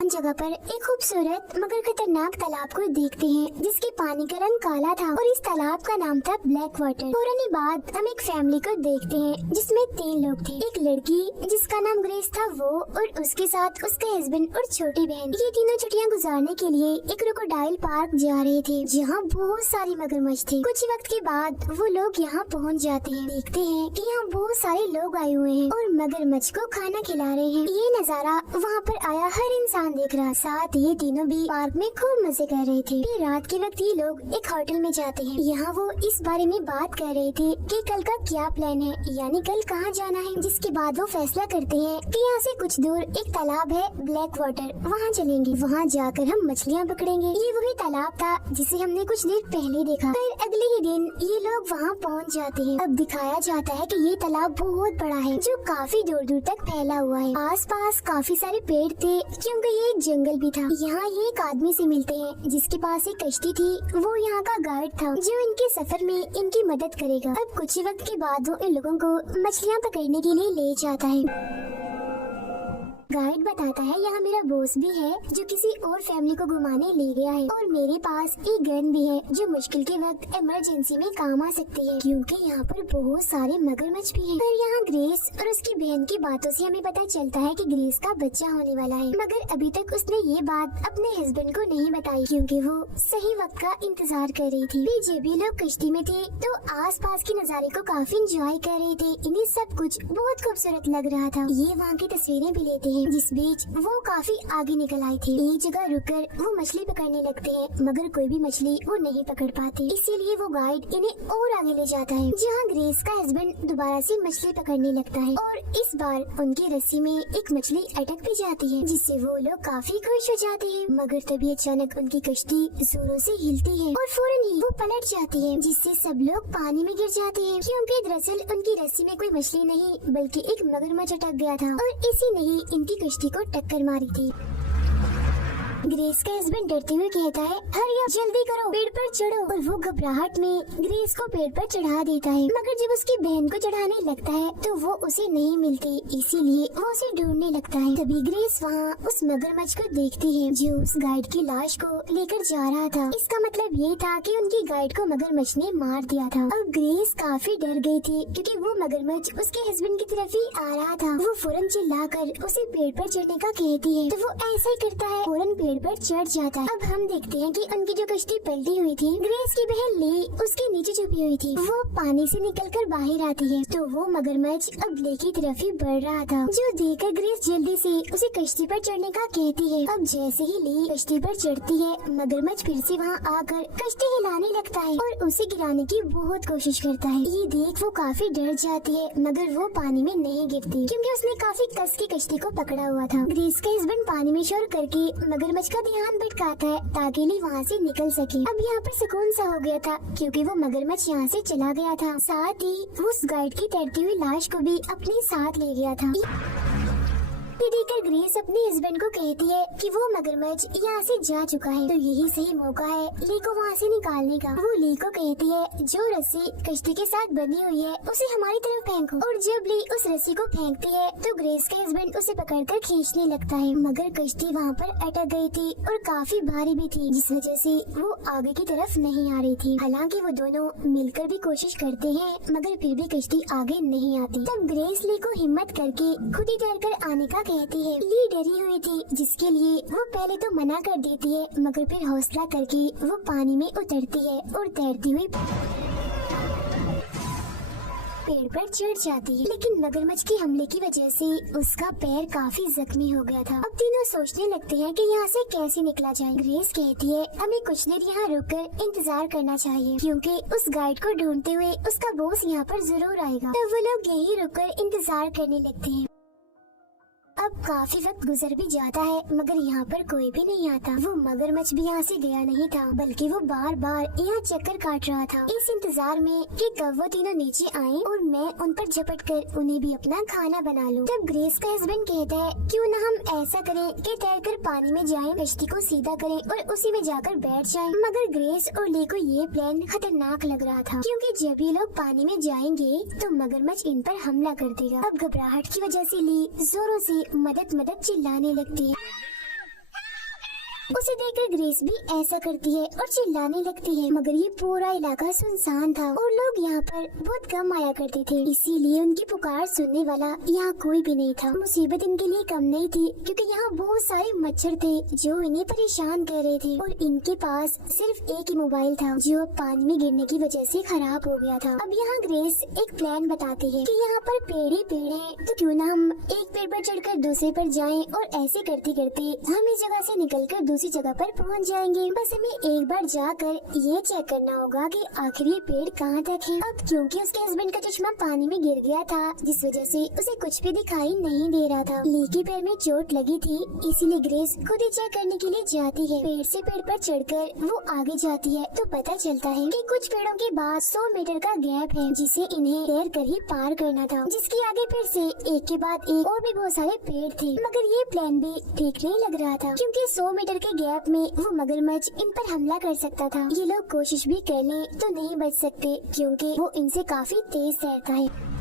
जगह पर एक खूबसूरत मगर खतरनाक तालाब को देखते हैं जिसके पानी का रंग काला था और इस तालाब का नाम था ब्लैक वाटर। फौरन ही बाद हम एक फैमिली को देखते हैं जिसमें 3 लोग थे। एक लड़की जिसका नाम ग्रेस था वो और उसके साथ उसका हस्बैंड और छोटी बहन। ये तीनों छुट्टियां गुजारने के लिए एक क्रोकोडाइल पार्क जा रहे थे जहाँ बहुत सारी मगरमच्छ थे। कुछ ही वक्त के बाद वो लोग यहाँ पहुँच जाते हैं। देखते हैं कि यहाँ बहुत सारे लोग आए हुए हैं और मगरमच्छ को खाना खिला रहे हैं। ये नज़ारा वहाँ पर आया हर इंसान देख रहा। साथ ये तीनों भी पार्क में खूब मजे कर रहे थे। फिर रात के वक्त ये लोग एक होटल में जाते हैं। यहाँ वो इस बारे में बात कर रहे थे कि कल का क्या प्लान है, यानी कल कहाँ जाना है। जिसके बाद वो फैसला करते हैं कि यहाँ से कुछ दूर एक तालाब है ब्लैक वाटर, वहाँ चलेंगे। वहाँ जाकर हम मछलियाँ पकड़ेंगे। ये वही तालाब था जिसे हमने कुछ देर पहले देखा। फिर अगले ही दिन ये लोग वहाँ पहुँच जाते हैं। अब दिखाया जाता है कि ये तालाब बहुत बड़ा है जो काफी दूर दूर तक फैला हुआ है। आस पास काफी सारे पेड़ थे क्योंकि ये एक जंगल भी था। यहाँ ये एक आदमी से मिलते हैं जिसके पास एक कश्ती थी। वो यहाँ का गाइड था जो इनके सफर में इनकी मदद करेगा। अब कुछ ही वक्त के बाद वो इन लोगों को मछलियाँ पकड़ने के लिए ले जाता है। गाइड बताता है यहाँ मेरा बॉस भी है जो किसी और फैमिली को घुमाने ले गया है और मेरे पास एक गन भी है जो मुश्किल के वक्त इमरजेंसी में काम आ सकती है क्योंकि यहाँ पर बहुत सारे मगरमच्छ भी हैं। पर यहाँ ग्रेस और उसकी बहन की बातों से हमें पता चलता है कि ग्रेस का बच्चा होने वाला है, मगर अभी तक उसने ये बात अपने हस्बैंड को नहीं बताई क्योंकि वो सही वक्त का इंतजार कर रही थी। फिर जब भी लोग कश्ती में थे तो आस पास के नज़ारे को काफी इंजॉय कर रहे थे। इन्हें सब कुछ बहुत खूबसूरत लग रहा था। ये वहाँ की तस्वीरें भी लेते हैं। जिस बीच वो काफी आगे निकल आई थी। एक जगह रुककर वो मछली पकड़ने लगते हैं मगर कोई भी मछली वो नहीं पकड़ पाते, इसीलिए वो गाइड इन्हें और आगे ले जाता है जहाँ ग्रेस का हस्बैंड दोबारा से मछली पकड़ने लगता है और इस बार उनकी रस्सी में एक मछली अटक भी जाती है जिससे वो लोग काफी खुश हो जाते हैं। मगर तभी अचानक उनकी कश्ती जोरों से हिलती है और फौरन ही वो पलट जाती है जिससे सब लोग पानी में गिर जाते हैं क्योंकि दरअसल उनकी रस्सी में कोई मछली नहीं बल्कि एक मगरमच्छ अटक गया था और इसी ने ही इनकी कश्ती को टक्कर मारी थी। ग्रेस का हस्बैंड डरते हुए कहता है हरी अप, जल्दी करो, पेड़ पर चढ़ो। और वो घबराहट में ग्रेस को पेड़ पर चढ़ा देता है मगर जब उसकी बहन को चढ़ाने लगता है तो वो उसे नहीं मिलती, इसीलिए वो उसे ढूंढने लगता है। तभी ग्रेस वहाँ उस मगरमच्छ को देखती है जो उस गाइड की लाश को लेकर जा रहा था। इसका मतलब ये था कि उनकी गाइड को मगरमच्छ ने मार दिया था। अब ग्रेस काफी डर गई थी क्योंकि वो मगरमच्छ उसके हस्बैंड की तरफ ही आ रहा था। वो फौरन चिल्लाकर उसे पेड़ पर चढ़ने का कहती है तो वो ऐसा ही करता है, फौरन पेड़ पर चढ़ जाता है। अब हम देखते हैं कि उनकी जो कश्ती पलटी हुई थी, ग्रेस की बहन ले उसके नीचे छुपी हुई थी। वो पानी से निकलकर बाहर आती है तो वो मगरमच्छ अब ले की तरफ ही बढ़ रहा था जो देखकर ग्रेस जल्दी से उसे कश्ती पर चढ़ने का कहती है। अब जैसे ही ले कश्ती पर चढ़ती है मगरमच्छ फिर से वहाँ आकर कश्ती हिलाने लगता है और उसे गिराने की बहुत कोशिश करता है। ये देख वो काफी डर जाती है मगर वो पानी में नहीं गिरती क्योंकि उसने काफी कस की कश्ती को पकड़ा हुआ था। ग्रेस का हस्बैंड पानी में शोर करके मगरमच्छ का ध्यान भटकाता है ताकि ली वहाँ से निकल सके। अब यहाँ पर सुकून सा हो गया था क्योंकि वो मगरमच्छ यहाँ से चला गया था। साथ ही उस गाइड की तैरती हुई लाश को भी अपने साथ ले गया था। ये देखकर ग्रेस अपने हस्बैंड को कहती है कि वो मगरमच्छ यहाँ से जा चुका है तो यही सही मौका है ली को वहाँ से निकालने का। वो ली को कहती है जो रस्सी कश्ती के साथ बंधी हुई है उसे हमारी तरफ फेंको। और जब ली उस रस्सी को फेंकती है तो ग्रेस का हस्बैंड उसे पकड़कर खींचने लगता है मगर कश्ती वहाँ पर अटक गई थी और काफी भारी भी थी जिस वजह से वो आगे की तरफ नहीं आ रही थी। हालांकि वो दोनों मिलकर भी कोशिश करते हैं मगर फिर भी कश्ती आगे नहीं आती। तब ग्रेस ली को हिम्मत करके खुद ही तैरकर आने का कहती है। ली डरी हुई थी जिसके लिए वो पहले तो मना कर देती है मगर फिर हौसला करके वो पानी में उतरती है और तैरती हुई पेड़ पर चढ़ जाती है। लेकिन मगरमच्छ के हमले की वजह से उसका पैर काफी जख्मी हो गया था। अब तीनों सोचने लगते हैं कि यहाँ से कैसे निकला जाए। ग्रेस कहती है हमें कुछ देर यहाँ रुककर इंतजार करना चाहिए क्योंकि उस गाइड को ढूंढते हुए उसका बॉस यहाँ पर जरूर आएगा। तो वो लोग यही रुककर इंतजार करने लगते हैं। अब काफी वक्त गुजर भी जाता है मगर यहाँ पर कोई भी नहीं आता। वो मगरमच्छ भी यहाँ से गया नहीं था बल्कि वो बार बार यहाँ चक्कर काट रहा था इस इंतजार में कि कब वो तीनों नीचे आए और मैं उन पर झपट कर उन्हें भी अपना खाना बना लूं। तब ग्रेस का हस्बैंड कहता है क्यों न हम ऐसा करें कि तैरकर पानी में जाएं, कश्ती को सीधा करें और उसी में जाकर बैठ जाएं। मगर ग्रेस और ली को ये प्लान खतरनाक लग रहा था क्योंकि जब ये लोग पानी में जाएंगे तो मगरमच्छ इन पर हमला कर देगा। अब घबराहट की वजह से ली जोरों से मदद मदद चिल्लाने लगती है। उसे देखकर ग्रेस भी ऐसा करती है और चिल्लाने लगती है, मगर ये पूरा इलाका सुनसान था और लोग यहाँ पर बहुत कम आया करते थे, इसीलिए उनकी पुकार सुनने वाला यहाँ कोई भी नहीं था। मुसीबत इनके लिए कम नहीं थी क्योंकि यहाँ बहुत सारे मच्छर थे जो इन्हें परेशान कर रहे थे और इनके पास सिर्फ एक ही मोबाइल था जो अब पानी में गिरने की वजह से खराब हो गया था। अब यहाँ ग्रेस एक प्लान बताती है कि यहाँ पर पेड़ ही पेड़ है, तो क्यों ना हम एक पेड़ पर चढ़कर दूसरे पर जाएं और ऐसे करते करते हम इस जगह से निकलकर दूसरी जगह पर पहुँच जाएंगे। बस हमें एक बार जाकर ये चेक करना होगा कि आखिर ये पेड़ कहाँ तक है। अब क्योंकि उसके हस्बैंड का चश्मा पानी में गिर गया था जिस वजह से उसे कुछ भी दिखाई नहीं दे रहा था। ली के पैर में चोट लगी थी, इसीलिए ग्रेस खुद ही चेक करने के लिए जाती है। पेड़ से पेड़ पर चढ़कर वो आगे जाती है तो पता चलता है कि कुछ पेड़ों के बाद 100 मीटर का गैप है जिसे इन्हें तैर कर ही पार करना था, जिसके आगे फिर से एक के बाद एक और भी बहुत सारे पेड़ थे। मगर ये प्लान भी ठीक नहीं लग रहा था क्योंकि 100 मीटर के गैप में वो मगरमच्छ इन पर हमला कर सकता था। ये लोग कोशिश भी कर लें तो नहीं बच सकते क्योंकि वो इनसे काफी तेज तैरता है।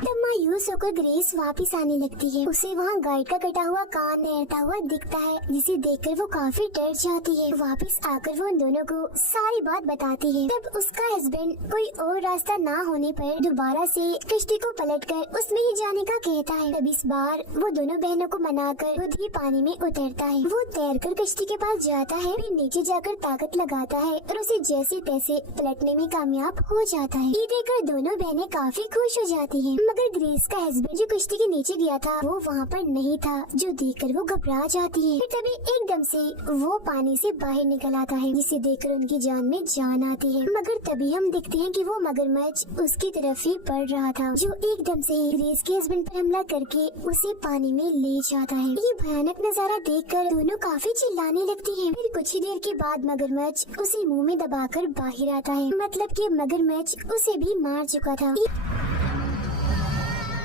तब मायूस होकर ग्रेस वापस आने लगती है। उसे वहाँ गाइड का कटा हुआ कान तैरता हुआ दिखता है जिसे देखकर वो काफी डर जाती है। वापस आकर वो उन दोनों को सारी बात बताती है। तब उसका हस्बैंड कोई और रास्ता ना होने पर दोबारा से कश्ती को पलटकर उसमें ही जाने का कहता है। तब इस बार वो दोनों बहनों को मनाकर खुद ही पानी में उतरता है। वो तैरकर कश्ती के पास जाता है, फिर नीचे जाकर ताकत लगाता है और उसे जैसे तैसे पलटने में कामयाब हो जाता है। ये देखकर दोनों बहनें काफी खुश हो जाती हैं। मगर ग्रेस का हस्बैंड जो कश्ती के नीचे गया था वो वहाँ पर नहीं था, जो देखकर वो घबरा जाती है। फिर तभी एकदम से वो पानी से बाहर निकल आता है जिसे देखकर उनकी जान में जान आती है। मगर तभी हम देखते हैं कि वो मगरमच्छ उसकी तरफ ही बढ़ रहा था जो एकदम से ग्रेस के हस्बैंड पर हमला करके उसे पानी में ले जाता है। ये भयानक नजारा देखकर दोनों काफी चिल्लाने लगती हैं। फिर कुछ ही देर के बाद मगरमच्छ उसे मुंह में दबाकर बाहर आता है, मतलब कि मगरमच्छ उसे भी मार चुका था।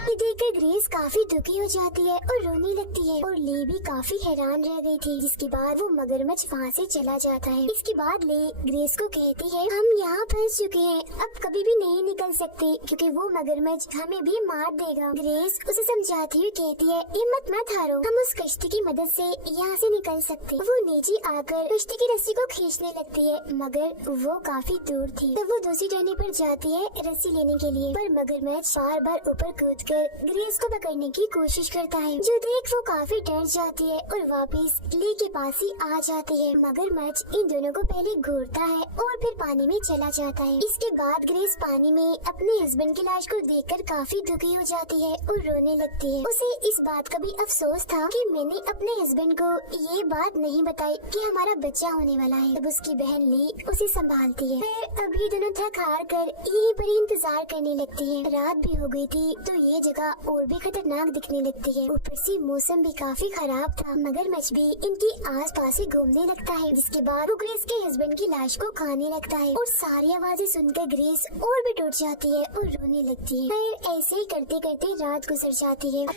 ये देखकर ग्रेस काफी दुखी हो जाती है और रोने लगती है और ले भी काफी हैरान रह गई थी। जिसके बाद वो मगरमच्छ वहाँ से चला जाता है। इसके बाद ले ग्रेस को कहती है, हम यहाँ फंस चुके हैं, अब कभी भी नहीं निकल सकते क्योंकि वो मगरमच्छ हमें भी मार देगा। ग्रेस उसे समझाती हुई कहती है, हिम्मत मत हारो, हम उस कश्ती की मदद से यहाँ से निकल सकते। वो नीचे आकर कश्ती की रस्सी को खींचने लगती है मगर वो काफी दूर थी। तब वो दूसरी टहनी पर जाती है रस्सी लेने के लिए, पर मगरमच्छ बार बार ऊपर कूद ग्रेस को पकड़ने की कोशिश करता है, जो देख वो काफी डर जाती है और वापस ली के पास ही आ जाती है। मगरमच्छ इन दोनों को पहले घूरता है और फिर पानी में चला जाता है। इसके बाद ग्रेस पानी में अपने हस्बैंड की लाश को देखकर काफी दुखी हो जाती है और रोने लगती है। उसे इस बात का भी अफसोस था कि मैंने अपने हस्बैंड को ये बात नहीं बताई कि हमारा बच्चा होने वाला है। तब उसकी बहन ली उसे संभालती है। फिर अभी दोनों थक हार कर यहीं पर इंतजार करने लगती है। रात भी हो गई थी तो ये जगह और भी खतरनाक दिखने लगती है। ऊपर से मौसम भी काफी खराब था। मगरमच्छ भी इनके आस पास ही घूमने लगता है। जिसके बाद वो ग्रेस के हस्बैंड की लाश को खाने लगता है और सारी आवाजें सुनकर ग्रेस और भी टूट जाती है और रोने लगती है। फिर ऐसे ही करते करते रात गुजर जाती है।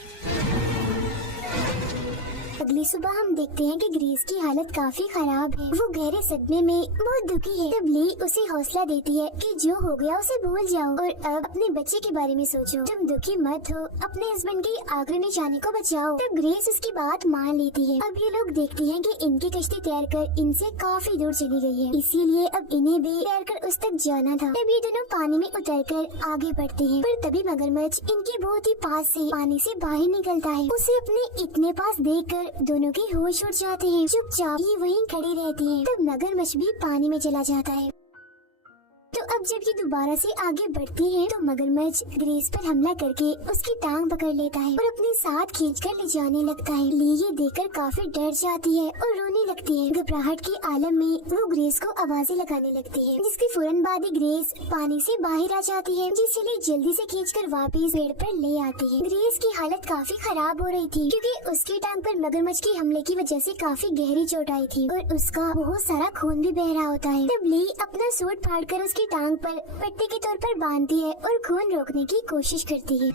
अगली सुबह हम देखते हैं कि ग्रेस की हालत काफी खराब है। वो गहरे सदमे में बहुत दुखी है। तब ली उसे हौसला देती है कि जो हो गया उसे भूल जाओ और अब अपने बच्चे के बारे में सोचो। तुम दुखी मत हो, अपने हस्बैंड के आखिरी निशाने को बचाओ। तब ग्रेस उसकी बात मान लेती है। अब ये लोग देखते हैं कि इनकी कश्ती तैरकर इनसे काफी दूर चली गई है, इसीलिए अब इन्हें भी तैरकर उस तक जाना था। तब ये दोनों पानी में उतरकर आगे बढ़ते हैं, पर तभी मगरमच्छ इनके बहुत ही पास से पानी से बाहर निकलता है। उसे अपने इतने पास देखकर दोनों के होश उड़ जाते हैं। चुपचाप ये वहीं खड़ी रहती है। तब मगरमच्छ भी पानी में चला जाता है। तो अब जब ये दोबारा से आगे बढ़ती है तो मगरमच्छ ग्रेस पर हमला करके उसकी टांग पकड़ लेता है और अपने साथ खींचकर ले जाने लगता है। ली ये देखकर काफी डर जाती है और रोने लगती है। घबराहट के आलम में वो ग्रेस को आवाजें लगाने लगती है, जिसके फौरन बाद ही ग्रेस पानी से बाहर आ जाती है, जिसे ली जल्दी से खींचकर वापस पेड़ पर ले आती है। ग्रेस की हालत काफी खराब हो रही थी क्योंकि उसकी टांग पर मगरमच्छ के हमले की वजह से काफी गहरी चोट आई थी और उसका बहुत सारा खून भी बह रहा होता है। तब ली अपना सूट फाड़कर उसकी टांग पर पट्टी के तौर पर बांधती है और खून रोकने की कोशिश करती है।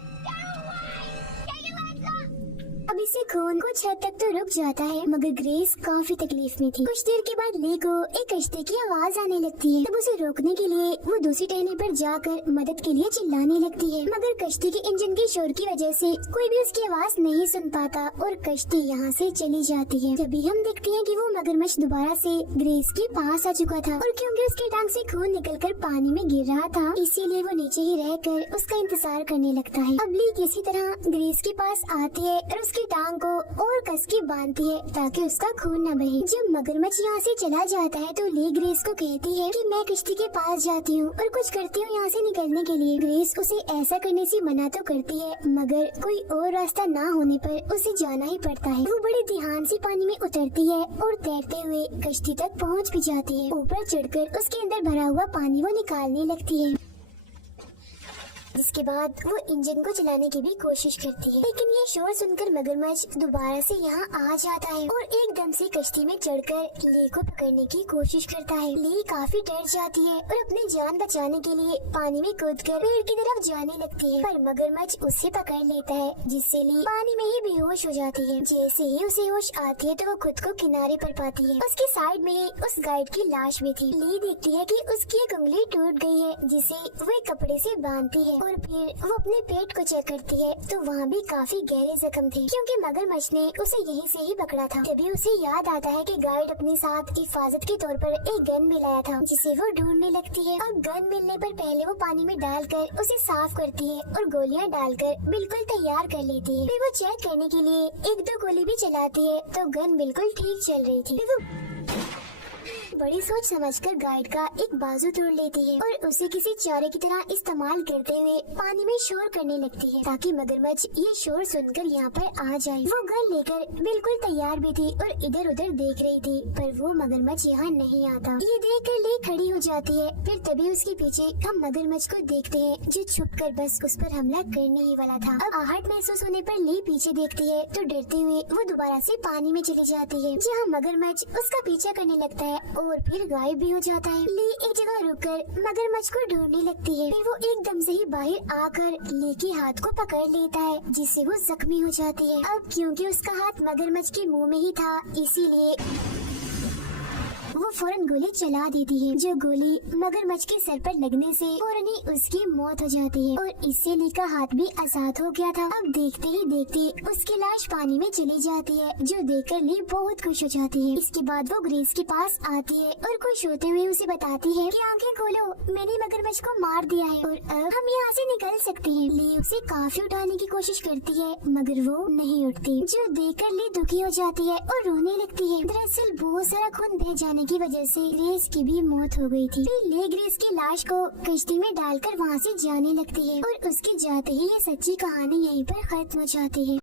अब इससे खून कुछ हद तक तो रुक जाता है, मगर ग्रेस काफी तकलीफ में थी। कुछ देर के बाद ली को एक कश्ती की आवाज आने लगती है। तब उसे रोकने के लिए वो दूसरी टहनी पर जाकर मदद के लिए चिल्लाने लगती है, मगर कश्ती के इंजन के शोर की वजह से कोई भी उसकी आवाज नहीं सुन पाता और कश्ती यहाँ से चली जाती है। तभी हम देखते हैं कि वो मगरमच्छ दोबारा से ग्रेस के पास आ चुका था, और क्योंकि उसके टांग से खून निकलकर पानी में गिर रहा था, इसीलिए वो नीचे ही रहकर उसका इंतजार करने लगता है। अब ली किसी तरह ग्रेस के पास आती है और उसकी टांग को और कस के बांधती है ताकि उसका खून न बहे। जब मगरमच्छ यहाँ से चला जाता है तो ली ग्रेस को कहती है कि मैं कश्ती के पास जाती हूँ और कुछ करती हूँ यहाँ से निकलने के लिए। ग्रेस उसे ऐसा करने से मना तो करती है, मगर कोई और रास्ता ना होने पर उसे जाना ही पड़ता है। वो बड़े ध्यान से पानी में उतरती है और तैरते हुए कश्ती तक पहुँच भी जाती है। ऊपर चढ़कर उसके अंदर भरा हुआ पानी वो निकालने लगती है, जिसके बाद वो इंजन को चलाने की भी कोशिश करती है, लेकिन ये शोर सुनकर मगरमच्छ दोबारा से यहाँ आ जाता है और एकदम से कश्ती में चढ़कर ली को पकड़ने की कोशिश करता है। ली काफी डर जाती है और अपनी जान बचाने के लिए पानी में कूदकर पेड़ की तरफ जाने लगती है, पर मगरमच्छ उसे पकड़ लेता है, जिससे ली पानी में ही बेहोश हो जाती है। जैसे ही उसे होश आती है तो वो खुद को किनारे पर पाती है। उसके साइड में ही उस गाइड की लाश भी थी। ली देखती है कि उसकी एक उंगली टूट गई है, जिसे वो एक कपड़े से बांधती है, और फिर वो अपने पेट को चेक करती है तो वहाँ भी काफी गहरे जख्म थे, क्योंकि मगरमच्छ ने उसे यहीं से ही पकड़ा था। तभी उसे याद आता है कि गाइड अपने साथ हिफाजत के तौर पर एक गन भी लाया था, जिसे वो ढूंढने लगती है। और गन मिलने पर पहले वो पानी में डालकर उसे साफ करती है और गोलियां डालकर बिल्कुल तैयार कर लेती है। फिर वो चेक करने के लिए एक दो गोली भी चलाती है तो गन बिल्कुल ठीक चल रही थी। फिर वो बड़ी सोच समझकर गाइड का एक बाजू तोड़ लेती है और उसे किसी चारे की तरह इस्तेमाल करते हुए पानी में शोर करने लगती है, ताकि मगरमच्छ ये शोर सुनकर यहाँ पर आ जाए। वो गन लेकर बिल्कुल तैयार भी थी और इधर उधर देख रही थी, पर वो मगरमच्छ यहाँ नहीं आता। ये देखकर ली खड़ी हो जाती है। फिर तभी उसके पीछे हम मगरमच्छ को देखते हैं, जो छुपकर बस उस पर हमला करने ही वाला था। अब आहट महसूस होने पर ली पीछे देखती है तो डरते हुए वो दोबारा से पानी में चली जाती है, जहाँ मगरमच्छ उसका पीछा करने लगता है और फिर गायब भी हो जाता है। ली एक जगह रुककर मगरमच्छ को ढूंढने लगती है। फिर वो एकदम से ही बाहर आकर ली के हाथ को पकड़ लेता है, जिससे वो जख्मी हो जाती है। अब क्योंकि उसका हाथ मगरमच्छ के मुंह में ही था, इसीलिए वो फौरन गोली चला देती है, जो गोली मगरमच्छ के सर पर लगने से फौरन ही उसकी मौत हो जाती है और इससे ली का हाथ भी आजाद हो गया था। अब देखते ही देखते उसकी लाश पानी में चली जाती है, जो देखकर ली बहुत खुश हो जाती है। इसके बाद वो ग्रेस के पास आती है और खुश होते हुए उसे बताती है कि आंखें खोलो, मैंने मगरमच्छ को मार दिया है और अब हम यहाँ से निकल सकते हैं। ली उसे काफी उठाने की कोशिश करती है, मगर वो नहीं उठती, जो देखकर ली दुखी हो जाती है और रोने लगती है। दरअसल बहुत सारा खून बह जाने की वजह से ग्रेस की भी मौत हो गई थी। फिर ली ग्रेस की लाश को कश्ती में डालकर वहाँ से जाने लगती है और उसके जाते ही ये सच्ची कहानी यहीं पर खत्म हो जाती है।